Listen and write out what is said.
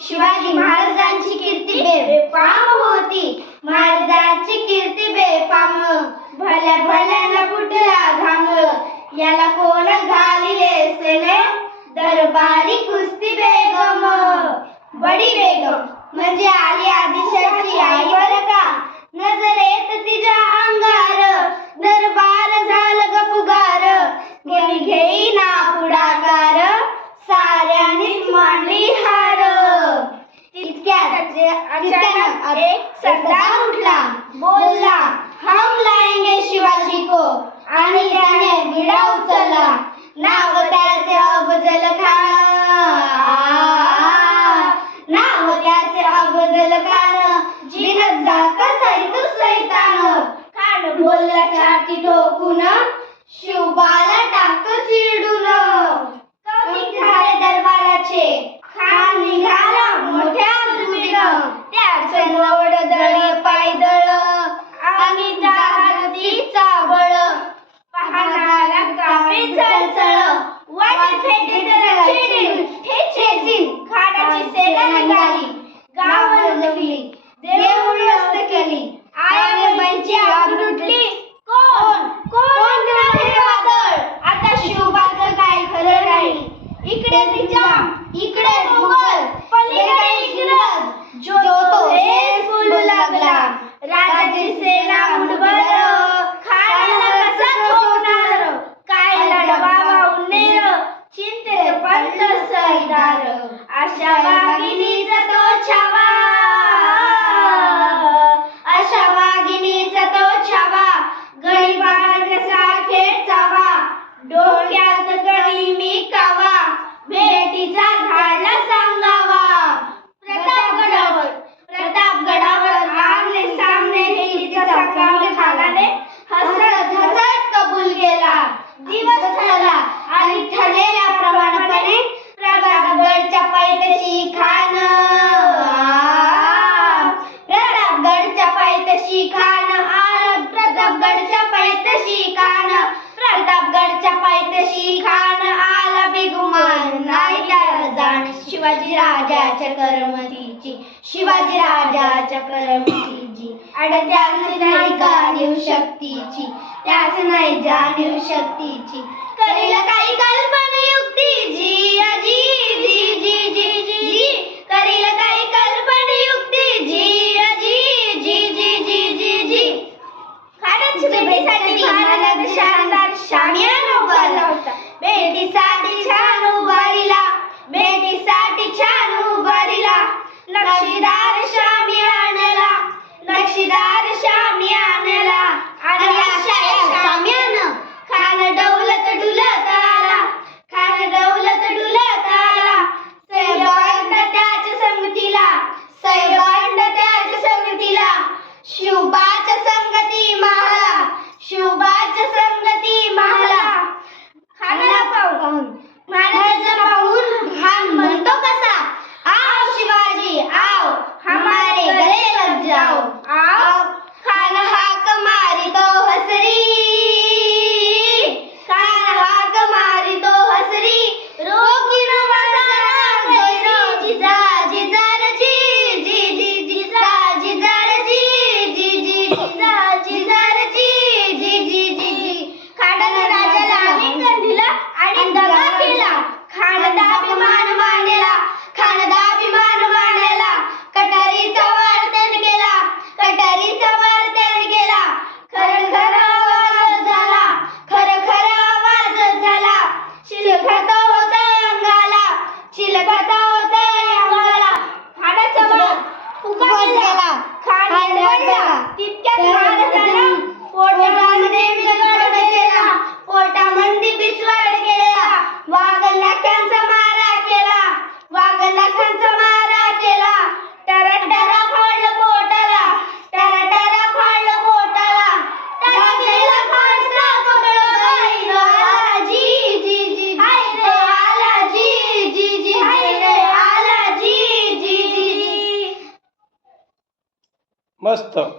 शिवाजी महाराजांची कीर्ती बेफाम होती. महाराजांची कीर्ती बेफाम, भल्या भल्याला फुटला घाम. याला कोण घालिले सेने, दरबारी कुस्ती बेगम. बडी बेगम म्हणजे आली आदिशाची आई बरं का. नजरेत तिच्या अंगार, दरबार झालं गपुगार. कोणी घेईना पुढाकार, साऱ्यांनीच मांडली हार. तितक्यात अचानक एक सरदार उठला, बोलला हम लाएंगे शिवाजी को. आणि त्याने विडा उचलला, नाव त्याचे अफजल खान. नाव त्याचे अफजल खान. जिनत जाका सैतू सैतान. खान बोलला छाती ठोकून, शिवबाला टाकतो चिरडून. कौतिक झाले दरबाराचे, खान निघाला मोठ्या दुर्मिळ. त्याचे मोड दळी पायदळ, आणि हातीचा बळ. पाहणारा कापे चळचळ, वाटे फेटे त्याला चिडील ठेचेचील. खानाची सेना निघाली, गाव लगली, देऊळ अस्त केली. आईबाईंची आग लुटली, कोण कोण हे वादळ. आता शिवबाचं काय खरं नाही. इकडे निजाम, इकडे मुघल, पलीकडे इंग्रज. जो तो हेच बोलू लागला, राजाची सेना मुठभर. खानाला कसा ठोकणार, काय लढवावा उन्नेर. चिंतेत पंत सरदार, अशा वाघिणीचा तो छावा. अशा वाघिणीचा तो छावा, गणिबाण कसा खेचावा. डोक्यात गणी मी कावा, भेटीचा झाडला सांगावा. प्रतापगडावर आमने सामने भेटीचा सांगावा. खानाने हसत हसत कबूल केला. दिवस ठरला आणि ठरलेल्याप्रमाणे प्रतापगडच्या पायथ्याशी खान. प्रतापगडच्या पायथ्याशी खान आला. प्रतापगडच्या पायथ्याशी खान. प्रतापगडच्या पायथ्याशी खान आला बेगुमान. नाही त्याला जाण शिवाजी राजाच्या करमतीची. शिवाजी राजाच्या करमतीची. अड त्याच नाही जाणीव शक्तीची. त्याच नाही जाणीव शक्तीची. करेल काही कल्पना युक्तीची. अजी जी जी जी जी जी. करेल काही कल्पना युक्तीची. अजी जी जी जी जी जी. खानाची भेटीसाठी महाराजांनी शानदार शामियाना उभारला होता. भेटीसाठी छान उभारिला. भेटीसाठी छान उभारिला. नक्षीदार शामियानाला. नक्षीदार शामियानाला. आणि